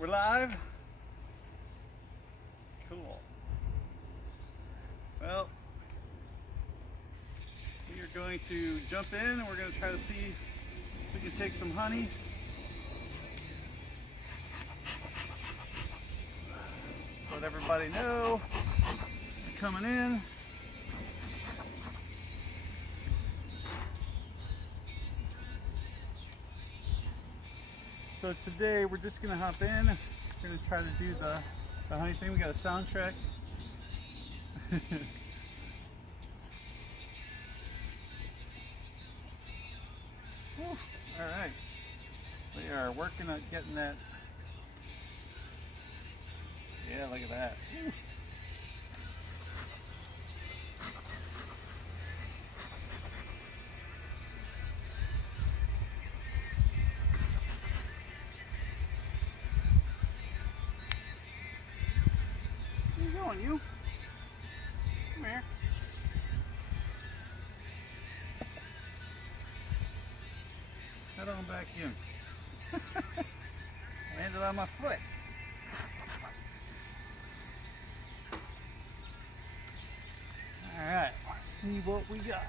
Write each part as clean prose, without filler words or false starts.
We're live? Cool. Well, we are going to jump in and we're going to try to see if we can take some honey. Let everybody know we're coming in. So today we're just going to hop in. We're going to try to do the honey thing. We got a soundtrack. All right. We are working on getting that. Yeah, look at that. Woo. Where you going, you? Come here. Head on back in. Landed on my foot. Alright, let's see what we got.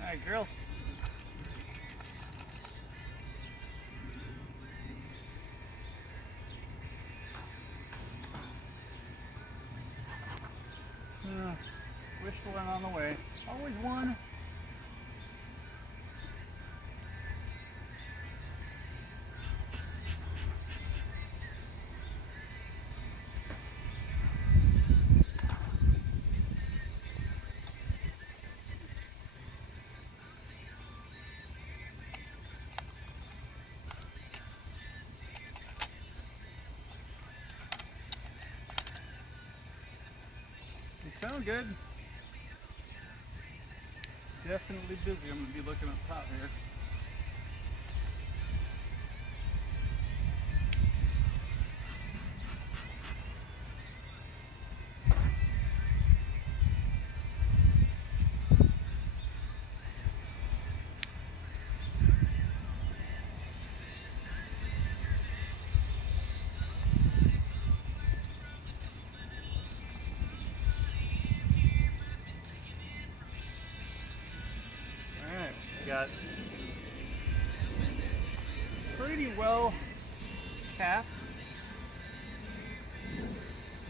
Alright, girls. Wishful one on the way. Always one. You sound good. Definitely busy. I'm going to be looking up top here. Got pretty well capped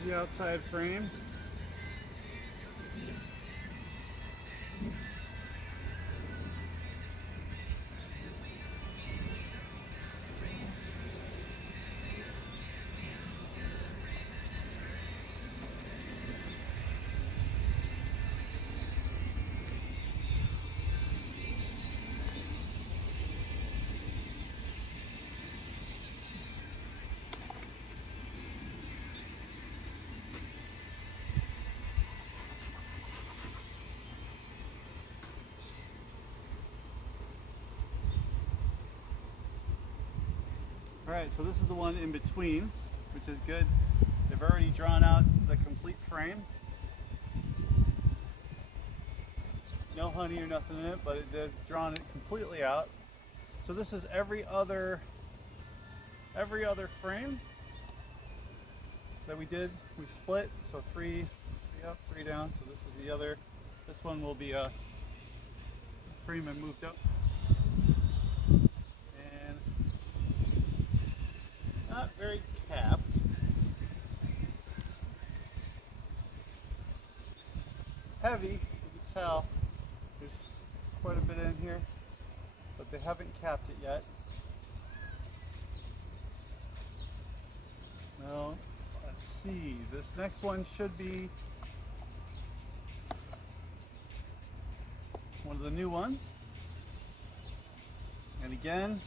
the outside frame. Alright, so this is the one in between, which is good. They've already drawn out the complete frame. No honey or nothing in it, but they've drawn it completely out. So this is every other frame that we did. We split, so three up, three down. So this is the other. This one will be a frame and moved up. Not very capped. Heavy, you can tell. There's quite a bit in here, but they haven't capped it yet. Now, let's see. This next one should be one of the new ones. And again,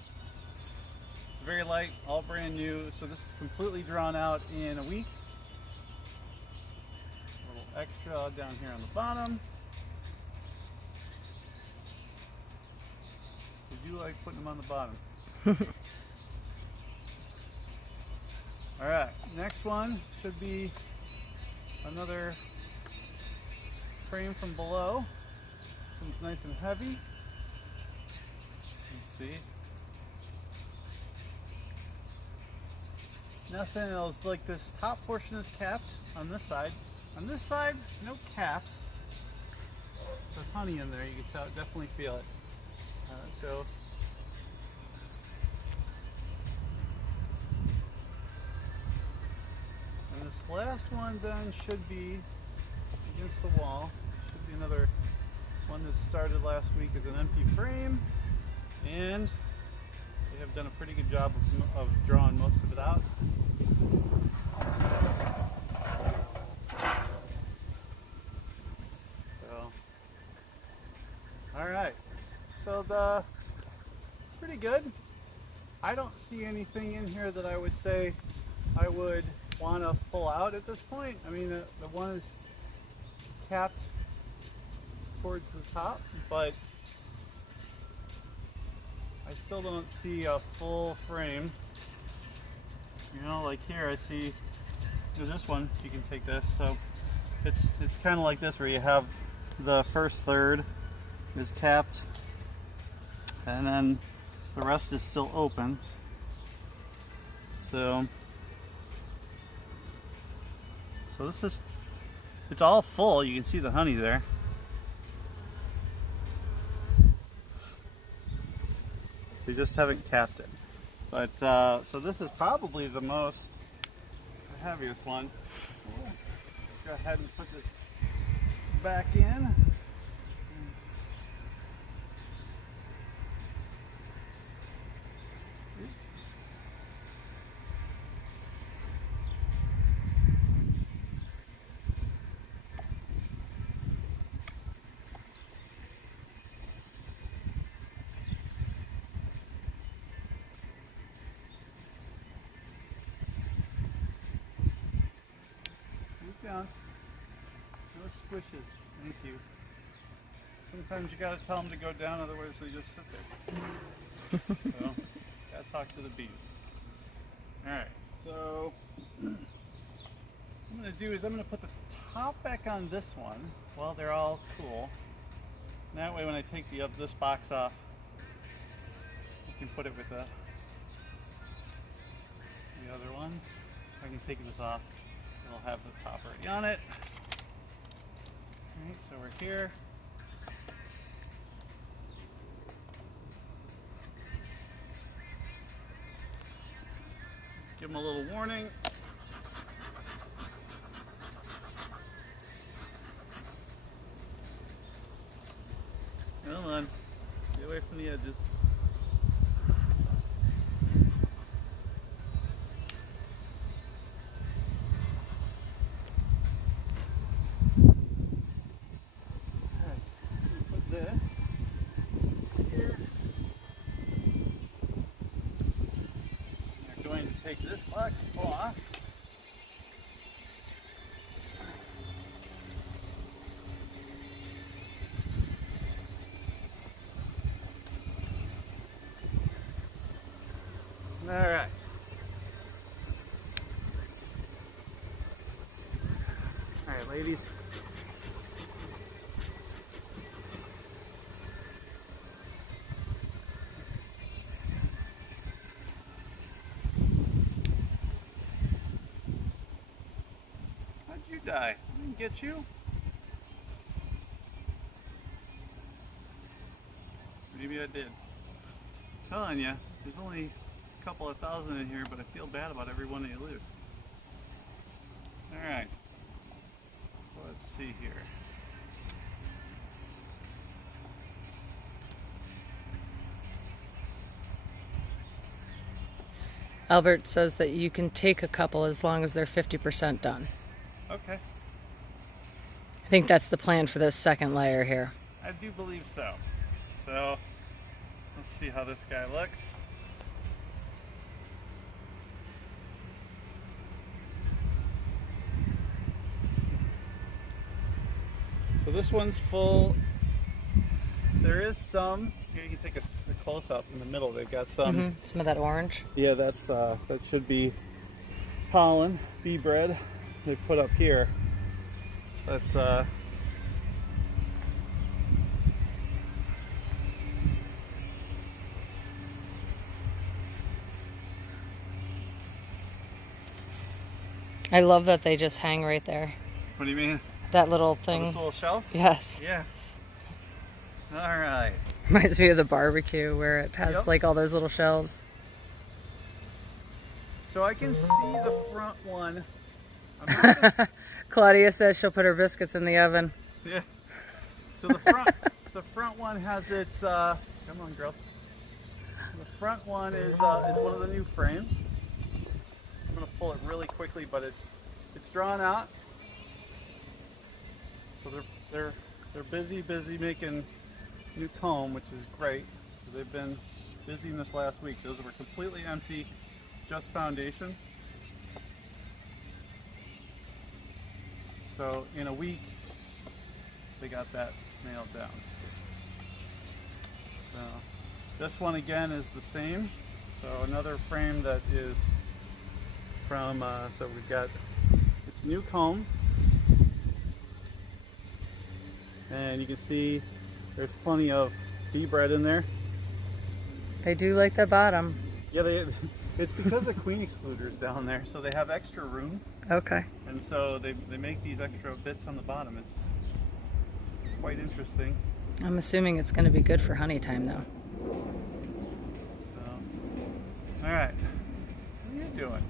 very light, all brand new, so this is completely drawn out in a week. A little extra down here on the bottom. I do like putting them on the bottom. Alright, next one should be another frame from below. This one's nice and heavy. And see. Nothing else. Like this top portion is capped on this side. On this side, no caps. There's honey in there. You can definitely feel it. So and this last one then should be against the wall. Should be another one that started last week as an empty frame, and they have done a pretty good job of drawing most of it out. So, all right. So pretty good. I don't see anything in here that I would say I would want to pull out at this point. I mean, the one is capped towards the top, but I still don't see a full frame. You know, like here I see this one, you can take this. So it's kind of like this, where you have the first third is capped and then the rest is still open. So this is, it's all full. You can see the honey there. They just haven't capped it. But so this is probably the heaviest one. Go ahead and put this back in. Down. No squishes. Thank you. Sometimes you gotta tell them to go down, otherwise they just sit there. So, gotta talk to the bees. Alright, so what I'm gonna do is I'm gonna put the top back on this one while they're all cool. And that way when I take this box off, I can put it with the other one. I can take this off. It'll have the top already on it. Alright, so we're here. Give them a little warning. Come on, get away from the edges. Take this box off. All right. All right, ladies. You die. I didn't get you. Maybe I did. I'm telling you, there's only a couple of thousand in here, but I feel bad about every one that you lose. Alright. So let's see here. Albert says that you can take a couple as long as they're 50% done. Okay. I think that's the plan for this second layer here. I do believe so. So let's see how this guy looks. So this one's full. There is some. Here you can take a close up in the middle. They've got some. Some of that orange. Yeah, that should be pollen, bee bread. They put up here, but I love that they just hang right there. What do you mean? That little Oh, thing. this little shelf? Yes. Yeah. All right. Reminds me of the barbecue where it has Yep. like all those little shelves. So I can see the front one. I'm not gonna- Claudia says she'll put her biscuits in the oven. yeah. So the front one has its. Come on, girls. The front one is one of the new frames. I'm gonna pull it really quickly, but it's drawn out. So they're busy making new comb, which is great. So they've been busy in this last week. Those were completely empty, just foundation. So in a week, they got that nailed down. So this one again is the same. So another frame that is from, so we've got its new comb. And you can see there's plenty of bee bread in there. They do like the bottom. Yeah, it's because the queen excluder's down there, so they have extra room. Okay. And so they make these extra bits on the bottom. It's quite interesting. I'm assuming it's going to be good for honey time though. So, all right. What are you doing?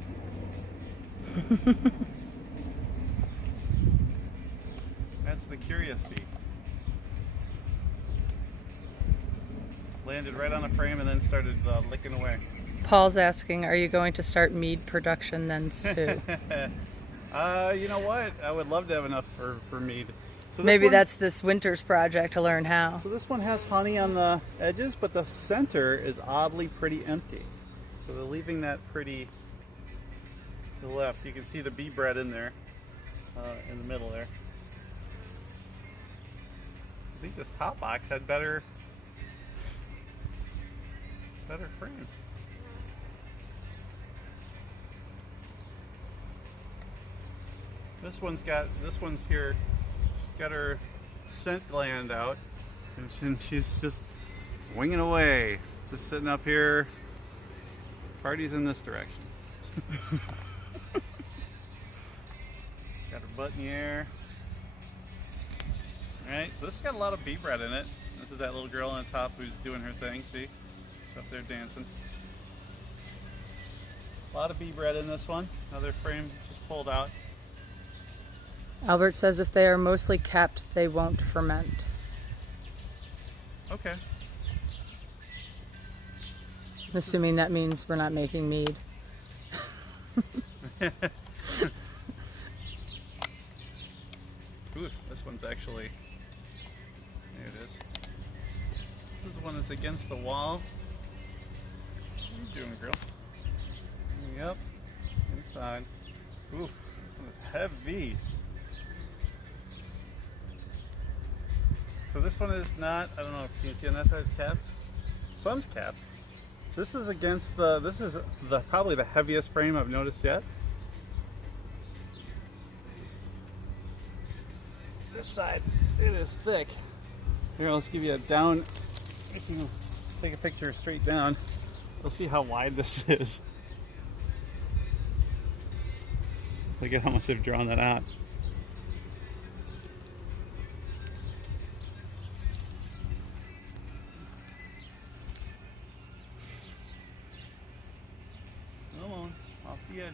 That's the curious bee. Landed right on the frame and then started licking away. Paul's asking, are you going to start mead production then soon? You know what? I would love to have enough for mead. So Maybe that's this winter's project to learn how. So this one has honey on the edges, but the center is oddly pretty empty. So they're leaving that pretty to the left. You can see the bee bread in there, in the middle there. I think this top box had better frames. This one's here. She's got her scent gland out, and she's just winging away, just sitting up here. Party's in this direction. Got her butt in the air. All right, so this has got a lot of bee bread in it. This is that little girl on the top who's doing her thing. See, she's up there dancing. A lot of bee bread in this one. Another frame just pulled out. Albert says if they are mostly kept, they won't ferment. Okay. I'm assuming that means we're not making mead. Ooh, this one's actually, there it is. This is the one that's against the wall. What are you doing, girl? Yep, inside. Ooh, this one is heavy. So this one is not, I don't know if you can see on that side it's capped. Some's capped. This is against this is probably the heaviest frame I've noticed yet. This side, it is thick. Here, let's give you a down. If you take a picture straight down, you'll see how wide this is. Look at how much they've drawn that out. Come on, off the edges.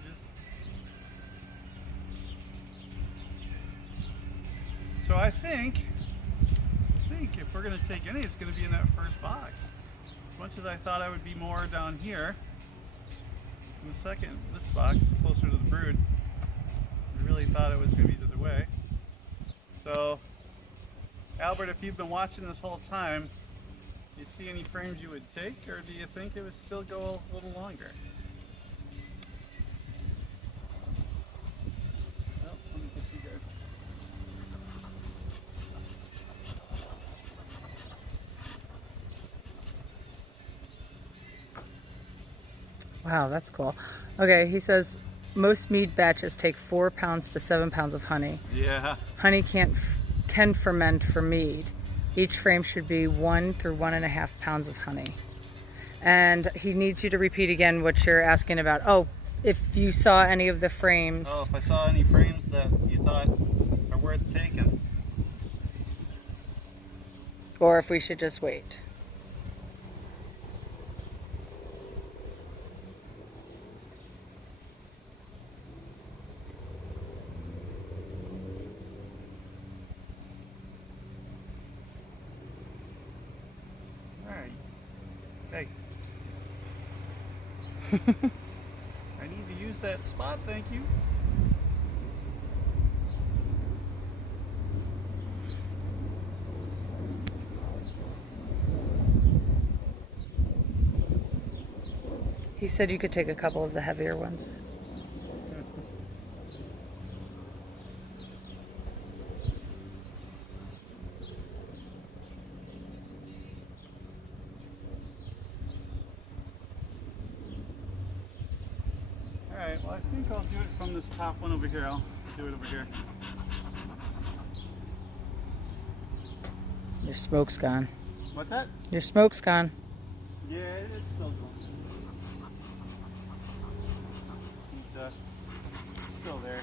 So I think if we're going to take any, it's going to be in that first box. As much as I thought I would be more down here, in the second, this box, closer to the brood, I really thought it was going to be the other way. So, Albert, if you've been watching this whole time, do you see any frames you would take, or do you think it would still go a little longer? Well, let me get you guys. Wow, that's cool. Okay, he says most mead batches take 4 pounds to 7 pounds of honey. Yeah. Honey can ferment for mead. Each frame should be 1 through 1.5 pounds of honey. And he needs you to repeat again what you're asking about. Oh, if you saw any of the frames. Oh, if I saw any frames that you thought are worth taking. Or if we should just wait. Alright. Hey. I need to use that spot, thank you. He said you could take a couple of the heavier ones. Alright, well I think I'll do it from this top one over here. I'll do it over here. Your smoke's gone. What's that? Your smoke's gone. Yeah, it's still going. It's still there.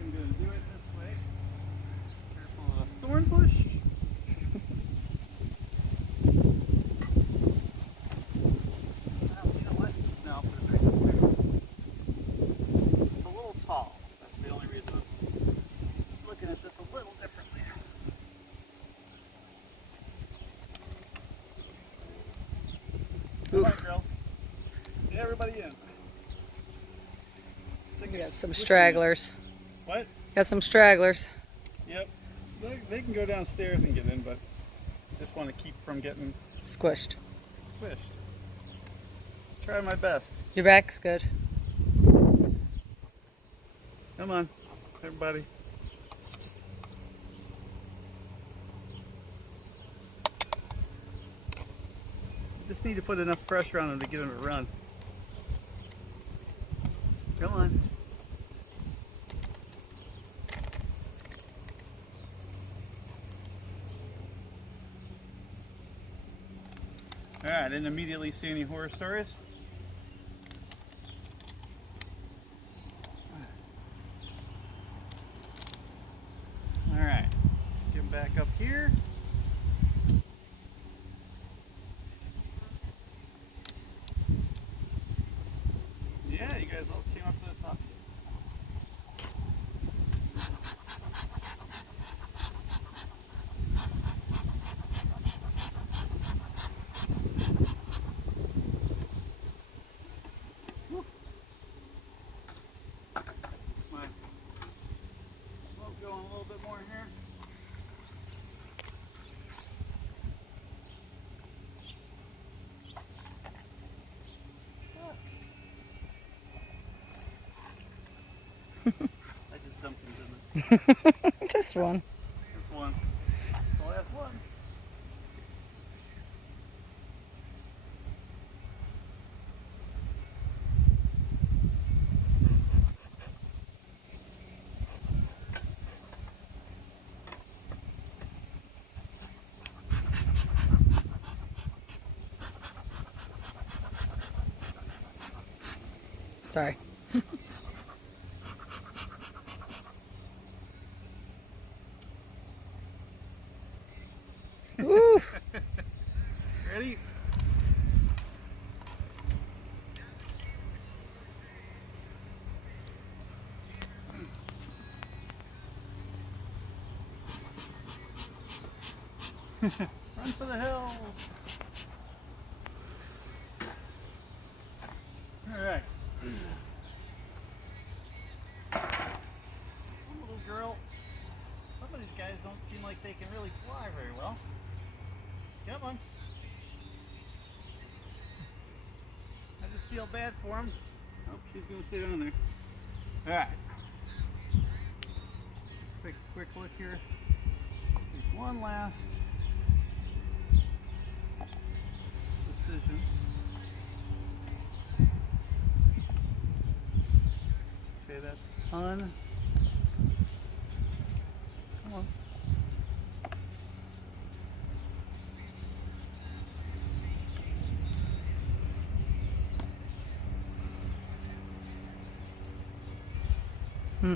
I'm going to do it this way. Careful of the thorn bush. You know what? No, I'll put it right up there. It's a little tall. That's the only reason I'm looking at this a little differently. Come on, girl. Get everybody in. We got some stragglers. What? Got some stragglers. Yep. They can go downstairs and get in, but just want to keep from getting Squished. squished. Try my best. Your back's good. Come on, everybody. Just need to put enough pressure on them to get them to run. Come on. Alright, didn't immediately see any horror stories. Alright, let's get back up here. Yeah, you guys all came up to the top. Woo. My smoke going a little bit more here. I just dumped him, didn't I? Just one. Just one. The last one. Sorry. Woo! Ready? Run for the hills. All right. Some little girl. Some of these guys don't seem like they can really fly very well. Come on. I just feel bad for him. Oh, she's going to stay down there. All right. Take a quick look here. Take one last decision. Okay, that's on. Come on. Hmm.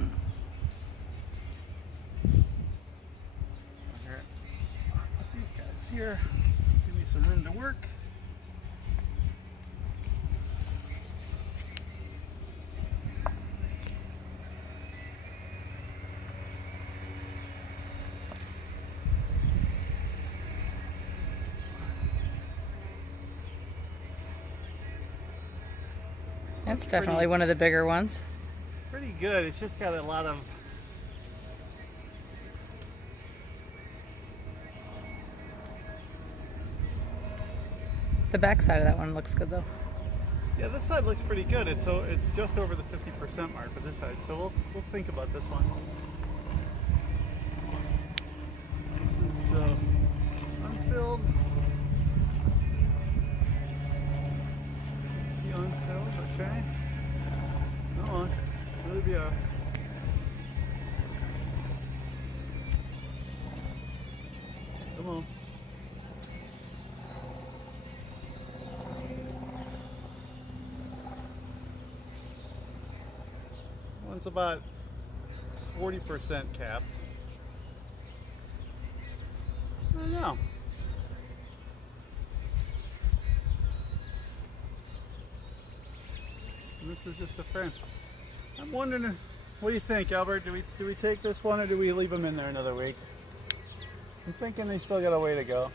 Here, put these guys here. Give me some room to work. That's definitely one of the bigger ones. Pretty good. It's just got a lot of The back side of that one looks good though. yeah. This side looks pretty good. It's just over the 50% mark for this side. So we'll think about this one. This is the unfilled. See unfilled. Okay. Come on. Really be a. Come on. One's about 40% capped. I don't know. And this is just a frame. I'm wondering, what do you think, Albert? Do we take this one or do we leave them in there another week? I'm thinking they still got a way to go.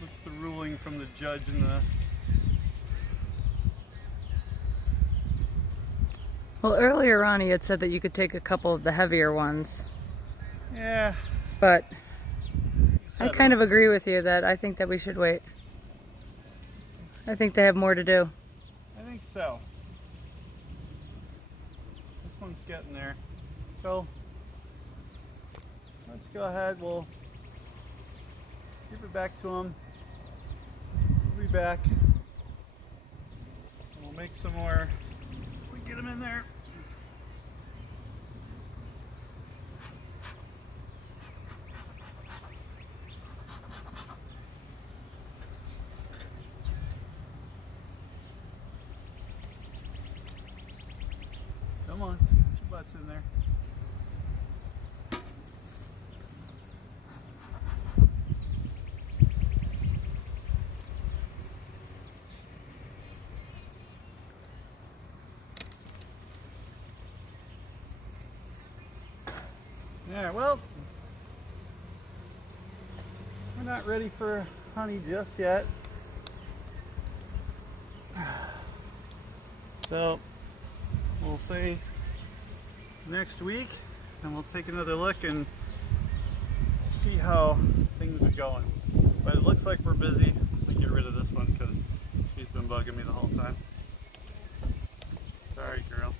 What's the ruling from the judge and the... Well, earlier on he had said that you could take a couple of the heavier ones. Yeah. But I kind of agree with you that I think that we should wait. I think they have more to do. I think so. This one's getting there. So let's go ahead. We'll give it back to them. We'll be back. We'll make some more. We get them in there. Come on, get your butts in there. Yeah, well, we're not ready for honey just yet. So we'll say next week and we'll take another look and see how things are going. But it looks like we're busy. I'll get rid of this one because she's been bugging me the whole time. Sorry, girl.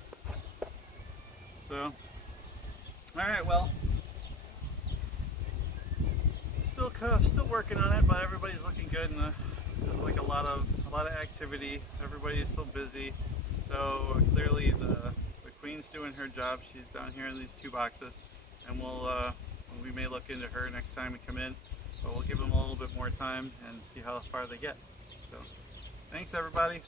So, alright, well, still working on it, but everybody's looking good, and there's like a lot of activity. Everybody's so busy. So clearly the queen's doing her job. She's down here in these 2 boxes, and we may look into her next time we come in, but we'll give them a little bit more time and see how far they get. So thanks everybody.